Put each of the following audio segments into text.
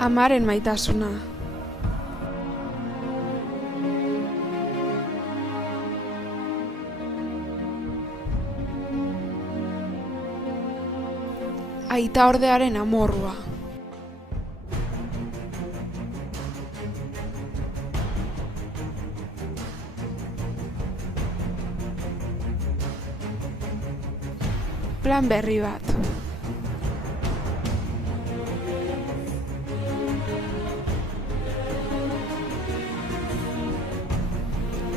Amaren maitasuna. Aita ordearen amorrua. Plan berri bat.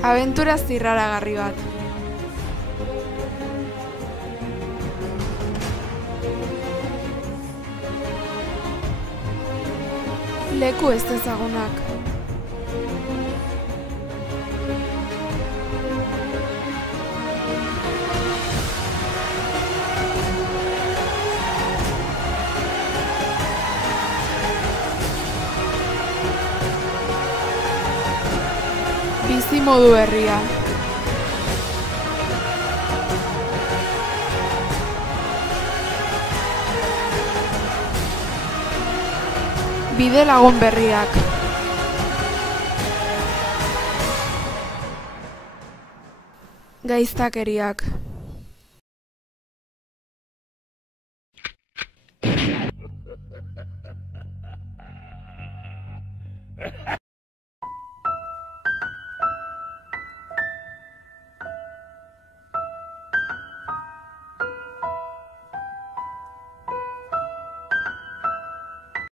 Abentura zirraragarri bat. Leku ez ezagunak. Bizi modu berria. Bide lagun berriak. Gaiztakeriak.